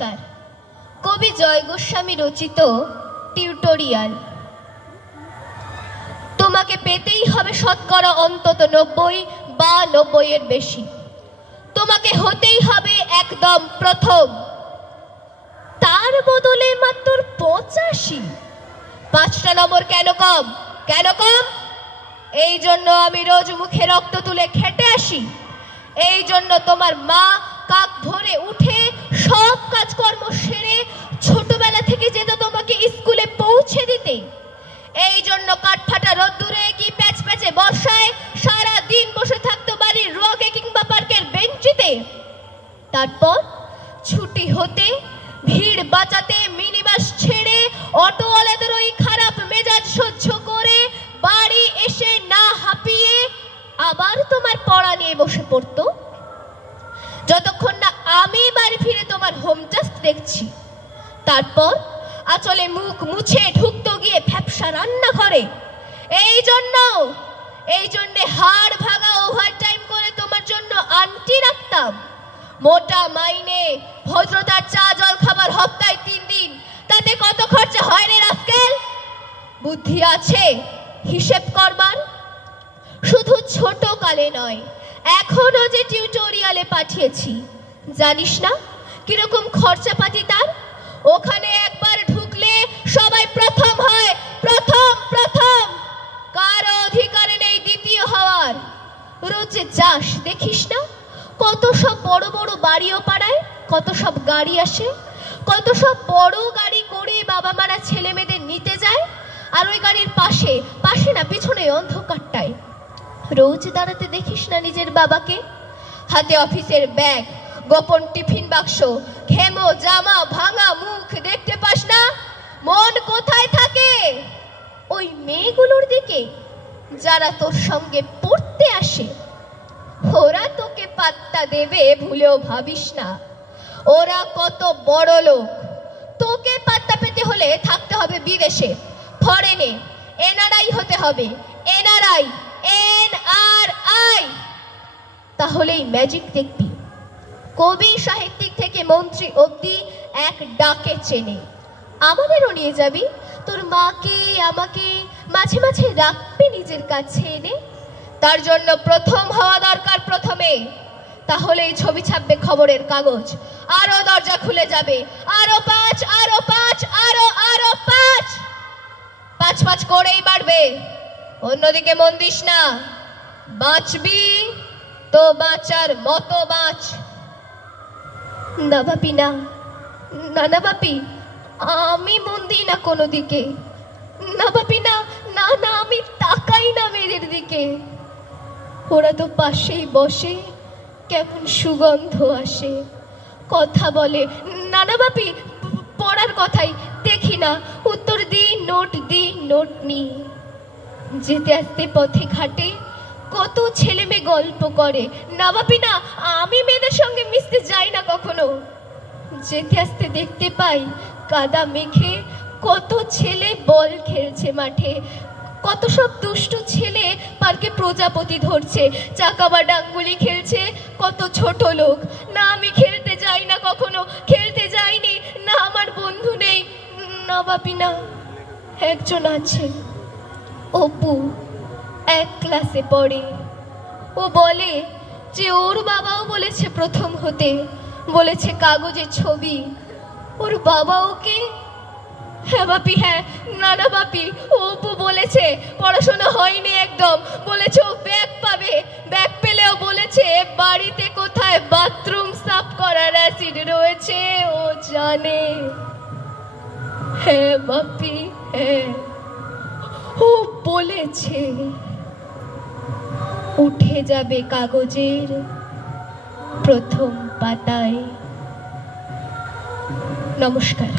নমস্কার। কবি জয় গোস্বামী রচিত টিউটোরিয়াল। তোমাকে পেতেই হবে শতকরা অন্তত 90 বা 90 এর বেশি। তোমাকে হতেই হবে একদম প্রথম, তার বদলে মাত্র 85। 5টা নম্বর কেন কম? কেন কম? এই জন্য আমি রোজ মুখে রক্ত তুলে খেটে আসি। এই জন্য তোমার মা কাক ভরে উঠে সব কাজকর্ম সেরে ছোটবেলা থেকে যেত তোমাকে স্কুলে পৌঁছে দিতে। এই জন্য কাঠফাটা রোদ্দুরে কি প্যাচ প্যাচে বর্ষায় সারা দিন বসে থাকতো বাড়ির রোগে কিংবা পার্কের বেঞ্চিতে। তারপর ছুটি হতে ভিড় বাঁচাতে মিনিবাস ছেড়ে অটোওয়ালাদের ওই খারাপ মেজাজ সহ্য করে বাড়ি এসে না হাঁপিয়ে আবার তোমার পড়া নিয়ে বসে পড়তো, যতক্ষণ না আমি বাড়ি ফিরে তোমার হোম টাস্ক দেখছি। তারপর আঁচলে মুখ মুছে ঢুকতো গিয়ে ফ্যাপসা রান্না করে। এই জন্যে হাড় ভাঙা ওভার টাইম করে তোমার জন্য আন্টি রাখতাম। মোটা মাইনে, ভদ্রতার চা জল খাবার হপ্তায় 3 দিন, তাতে কত খরচা হয় রে রাস্কেল? বুদ্ধি আছে হিসেব করবার? শুধু ছোট কালে নয়, এখনো যে টিউটোরিয়ালে পাঠিয়েছি, জানিস না কিরকম খরচাপাতি তার? ওখানে একবার ঢুকলে সবাই প্রথম হয়, প্রথম প্রথম, কারো অধিকারে নেই দ্বিতীয় হওয়ার। রোজ যাস দেখিস না কত সব বড় বড় বাড়িও পাড়ায়, কত সব গাড়ি আসে, কত সব বড় গাড়ি করে বাবা মারা ছেলে মেয়েদের নিতে যায়। আর ওই গাড়ির পাশে না পিছনে অন্ধকারটায় রোজ দাঁড়াতে দেখিস না নিজের বাবাকে? হাতে অফিসের ব্যাগ, গোপন টিফিন বাক্স, ঘেমো জামা, ভাঙা মুখ দেখতে পাস না? মন কোথায় থাকে? ওই মেয়েগুলোর দিকে যারা তোর সঙ্গে পড়তে আসে। ওরা তোকে পাত্তা দেবে ভুলেও ভাবিস না। ওরা কত বড় লোক। তোকে পাত্তা পেতে হলে থাকতে হবে বিদেশে, ফরেনে, এনআরআই হতে হবে। এনআরআই, NRI, তাহলেই ম্যাজিক দেখবি। কবি সাহিত্যিক থেকে মন্ত্রী অবধি এক ডাকে চেনে। আমাদেরও নিয়ে যাবি, তোর মাকে আমাকে মাঝে মাঝে রাখবি নিজের কাছে এনে। তার জন্য প্রথম হওয়া দরকার প্রথমে, তাহলেই ছবি ছাপবে খবরের কাগজ, আরো দরজা খুলে যাবে। আরো 5, আরো 5, আরো 5, 5 করেই বাড়বে। অন্যদিকে মন দিস না। বাঁচবি তো বাঁচার মতো বাঁচ। না বাপি, না না বাপি, আমি মন দিই না কোনো দিকে। না বাপি, না না না, আমি তাকাই না মেয়েদের দিকে। ওরা তো পাশেই বসে, কেমন সুগন্ধ আসে, কথা বলে। না না বাপি, পড়ার কথাই দেখি না, উত্তর দিই নোট নি। যেতে আসতে পথে ঘাটে কত ছেলে মেয়ে গল্প করে। না বাপি না, আমি মেয়েদের সঙ্গে মিশতে যাই না কখনো। যেতে আসতে দেখতে পাই কাদা মেখে কত ছেলে বল খেলছে মাঠে, কত সব দুষ্ট ছেলে পার্কে প্রজাপতি ধরছে, চাকা বা ডাঙ্গুলি খেলছে কত ছোট লোক। না, আমি খেলতে যাই না কখনো, খেলতে যাইনি। না, আমার বন্ধু নেই। না বাপি না, একজন আছে, অপু, 1 ক্লাসে পড়ে। ও বলে যে ওর বাবাও বলেছে প্রথম হতে, বলেছে কাগজের ছবি। ওর বাবা ওকে, হ্যাঁ বাপি হ্যাঁ, না না বাপি, অপু বলেছে পড়াশোনা হয়নি একদম, বলেছে ও ব্যাগ পাবে। ব্যাগ পেলেও বলেছে বাড়িতে কোথায় বাথরুম সাফ করার অ্যাসিড রয়েছে ও জানে। হ্যাঁ বাপি হ্যাঁ, ও বলেছে উঠে যাবে কাগজের প্রথম পাতায়। নমস্কার।